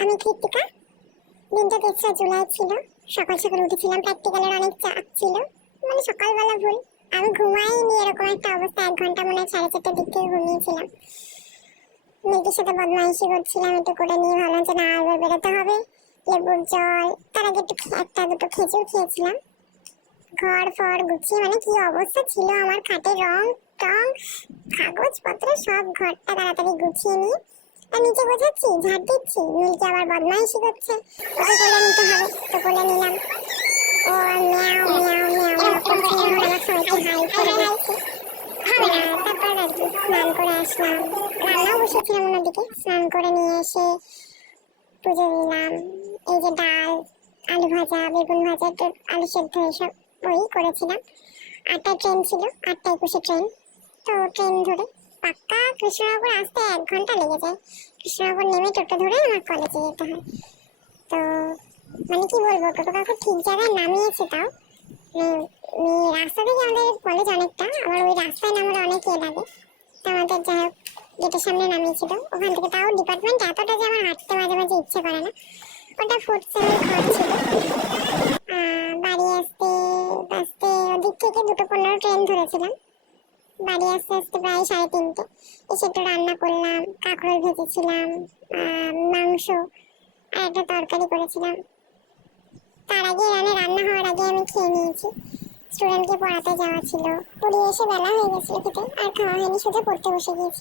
আমি কৃতিকা। দিনটা ৩রা জুলাই ছিল। সকাল সকাল উঠেছিলাম, প্র্যাকটিক্যালের অনেক চাপ ছিল। মানে সকালবেলা ভুল, আমি ঘুমাইনি এরকম একটা অবস্থা। ১ ঘন্টা মনে হয় ৪:৩০টার দিক থেকে ঘুমিয়েছিলাম। মেয়েটির সাথে বদমাইশি করছিলাম, একটু করে নিয়ে ভাবলাম যে না এবার বেরোতে হবে। লেবুর জল, তার আগে একটু একটা দুটো খেজুর খেয়েছিলাম। ঘর ফর গুছিয়ে, মানে কি অবস্থা ছিল আমার, খাটের রং টং কাগজপত্র সব ঘরটা তাড়াতাড়ি গুছিয়ে নিয়ে আর নিচে বোঝাচ্ছি, ঝাড় দিচ্ছি। মিলকে আবার বদমাইশি করছে, ওকে কোলে নিতে হবে, তো কোলে নিলাম। ও মিয়াও মিয়াও মিয়াও করছে, আমার সবাইকে হাই করে দিচ্ছে। হবে না, তারপর আর কি স্নান করে আসলাম। রান্নাও বসেছিলাম অন্যদিকে, স্নান করে নিয়ে এসে পুজো দিলাম। এই যে ডাল, আলু ভাজা, বেগুন ভাজা, একটু আলু সেদ্ধ এসব ওই করেছিলাম। ৮টায় ট্রেন ছিল, ৮টা ২১-এ ট্রেন। তো ট্রেন ধরে পাক্কা কৃষ্ণনগর আসতে ১ ঘন্টা লেগে যায়। কৃষ্ণনগর নেমে টোটো ধরে আমার কলেজে যেতে হয়। তো মানে কি বলবো, টোটো কাকু ঠিক জায়গায় নামিয়েছে। তাও রাস্তা থেকে আমাদের কলেজ অনেকটা, আবার ওই রাস্তায় নামলে অনেক লাগে। তো আমাদের যাই হোক গেটের সামনে নামিয়েছিল। ওখান থেকে তাও ডিপার্টমেন্ট এতটা যে আমার হাঁটতে মাঝে মাঝে ইচ্ছে করে না। ওটা 4th সেমের ঘর ছিল। বাড়ি আসতে আসতে ওদিক থেকে 2:15 ট্রেন ধরেছিলাম। বাড়ি আসতে আসতে প্রায় 3:30। এসে একটু রান্না করলাম, কাঁকরোল ভেজেছিলাম, মাংস আর একটা তরকারি করেছিলাম। তার আগে রান্না হওয়ার আগে আমি খেয়ে নিয়েছি। স্টুডেন্টকে পড়াতে যাওয়া ছিল, পড়িয়ে এসে বেলা হয়ে গেছিল খেতে, আর খাওয়া হয়নি, সোজা পড়তে বসে গিয়েছি।